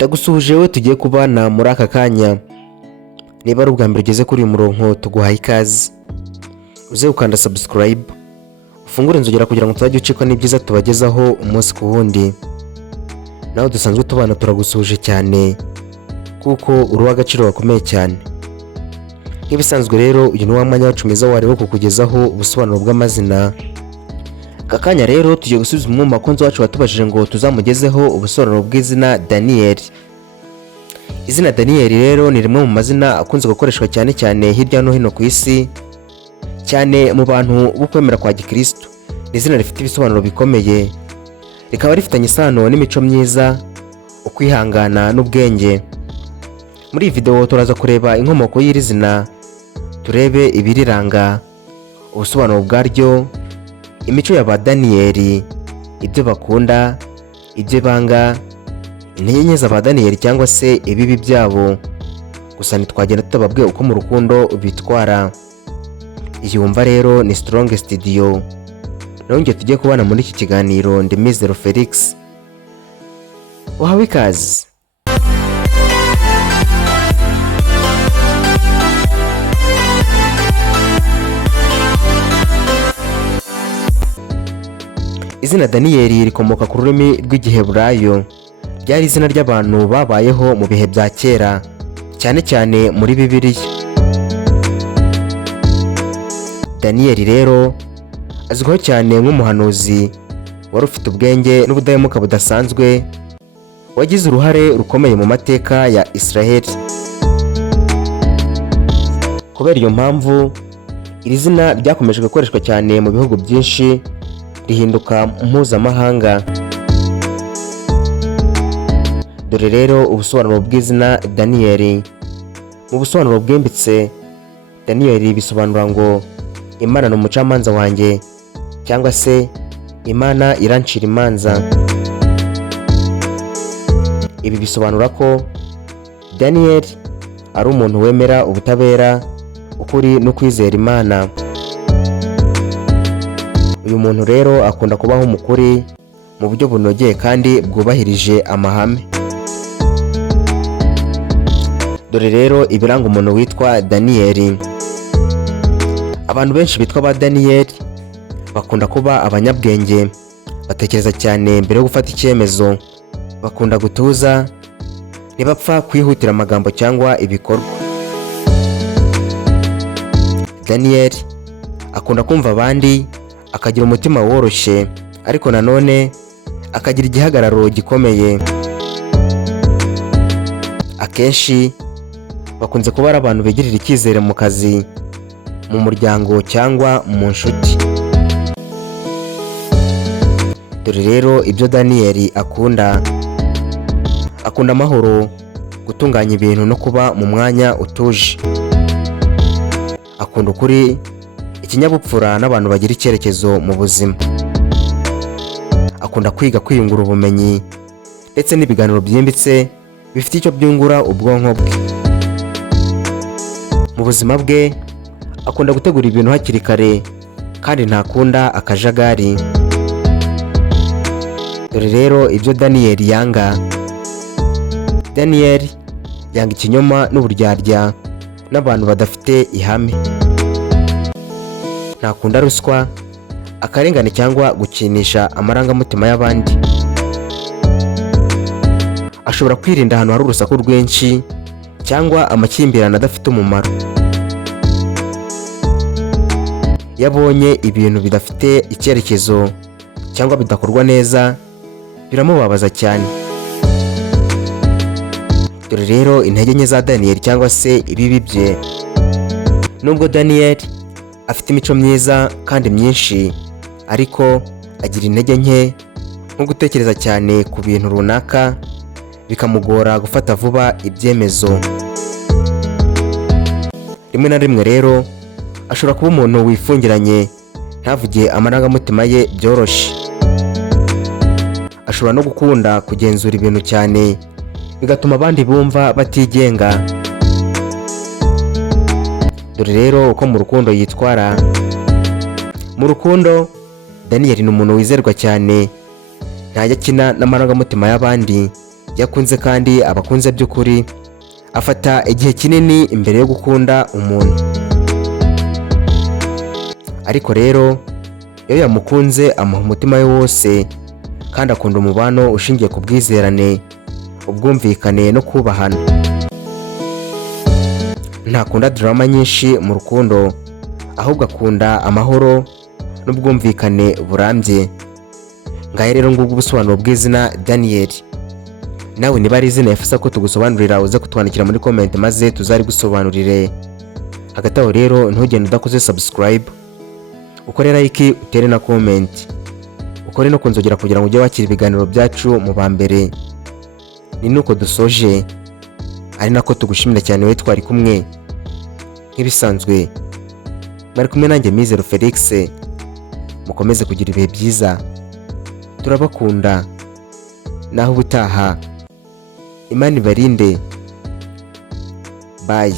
Ndagusuhuje we tugiye kubana muri aka kanya. Niba ari ubwa mbere ugeze kuri uyu murongo tuguhaye ikaze. Uze ukanda subscribe, ufungure inzogera kugira ngo tuzajye ucikwa n'ibyiza tubagezaho umunsi ku wundi. Nawe dusanzwe tubana turagusuhuje cyane kuko uri uw'agaciro gakomeye cyane. Nk'ibisanzwe rero uyu ni wa mwanya wacu mwiza wariho kukugezaho ubusobanuro bw'amazina. Aka kanya rero tugiye gusubiza umwe mu bakunzi wacu watubajije ngo tuzamugezeho ubusobanuro bw'izina Daniel. Izina Daniel rero ni rimwe mu mazina akunze gukoreshwa cyane cyane hirya no hino ku isi, cyane mu bantu b'ukwemera kwa Gikristo. Ni izina rifite ibisobanuro bikomeye, rikaba rifitanye isano n'imico myiza, ukwihangana n'ubwenge. Muri iyi video turaza kureba inkomoko y'iri zina, turebe ibiriranga, ubusobanuro bwaryo, imico ya ba Daniel, ibyo bakunda, ibyo banga, intege nke z'aba Daniel cyangwa se ibibi byabo. Gusa ntitwagenda tutababwiye uko mu rukundo bitwara. Iyi wumva rero ni Strong Studio. Nongeye tugiye kubana muri iki kiganiro, ndi Mizero Felix. Uhawe ikaze. Izina Daniel rikomoka ku rurimi rw'Igiheburayo. Ryari izina ry'abantu babayeho mu bihe bya kera, cyane cyane muri Bibiliya. Daniel rero azwiho cyane nk'umuhanuzi wari ufite ubwenge n'ubudahemuka budasanzwe, wagize uruhare rukomeye mu mateka ya Israel. Kubera iyo mpamvu iri zina ryakomeje gukoreshwa cyane mu bihugu byinshi, rihinduka mpuzamahanga. Dore rero ubusobanuro bw'izina Daniel. Mu busobanuro bwimbitse, Daniel bisobanura ngo Imana ni umucamanza wanjye, cyangwa se Imana irancira imanza. Ibi bisobanura ko Daniel ari umuntu wemera ubutabera, ukuri no kwizera Imana. Uyu muntu rero akunda kubaho mu kuri, mu buryo bunogeye kandi bwubahirije amahame. Dore rero ibiranga umuntu witwa Daniel. Abantu benshi bitwa ba Daniel bakunda kuba abanyabwenge, batekereza cyane mbere yo gufata icyemezo, bakunda gutuza, ntibapfa kwihutira amagambo cyangwa ibikorwa. Daniel akunda kumva abandi, akagira umutima woroshye, ariko nanone akagira igihagararo gikomeye. Akenshi bakunze kuba ari abantu bigirira icyizere mu kazi, mu muryango cyangwa mu nshuti. Dore rero ibyo Daniel akunda. Akunda amahoro, gutunganya ibintu no kuba mu mwanya utuje. Akunda ukuri, ikinyabupfura n'abantu bagira icyerekezo mu buzima. Akunda kwiga, kwiyungura ubumenyi ndetse n'ibiganiro byimbitse bifite icyo byungura ubwonko bwe. Mu buzima bwe akunda gutegura ibintu hakiri kare kandi ntakunda akajagari. Dore rero ibyo Daniel yanga. Daniel yanga ikinyoma n'uburyarya n'abantu badafite ihame. Ntakunda ruswa, akarengane cyangwa gukinisha amarangamutima y'abandi. Ashobora kwirinda ahantu hari urusaku rwinshi cyangwa amakimbirane adafite umumaro. Yabonye ibintu bidafite icyerekezo cyangwa bidakorwa neza, biramubabaza cyane. Dore rero intege nke za Daniel cyangwa se ibibi bye. Nubwo Daniel afite imico myiza kandi myinshi, ariko agira intege nke nko gutekereza cyane ku bintu runaka, bikamugora gufata vuba ibyemezo. Rimwe na rimwe rero ashobora kuba umuntu wifungiranye, ntavuge amarangamutima ye byoroshye. Ashobora no gukunda kugenzura ibintu cyane, bigatuma abandi bumva batigenga. Dore rero uko mu rukundo yitwara. Mu rukundo Daniel ni umuntu wizerwa cyane, ntajya akina n'amarangamutima y'abandi, yakunze kandi abakunze by'ukuri, afata igihe kinini imbere yo gukunda umuntu. Ariko rero iyo yamukunze amuha umutima we wose kandi akunda umubano ushingiye ku bwizerane, ubwumvikane no kubahana. Ntakunda drama nyinshi mu rukundo, ahubwo akunda amahoro n'ubwumvikane burambye. Ngahe rero ngubwo ubusobanuro bw'izina Daniel. Nawe niba ari izina yifuza ko tugusobanurira uze kutwandikira muri comment maze tuzari gusobanurire. Hagati aho rero ntugende udakoze subscribe, ukore like, utere na comment, ukore no kunzogera kugira ngo ujye wakira ibiganiro byacu mu bambere. Ni nuko dusoje, ari nako tugushimira cyane we twari kumwe. Nk'ibisanzwe bari kumwe nanjye Mizero Felix. Mukomeze kugira ibihe byiza, turabakunda. Naho ubutaha, Imana ibarinde. Bye.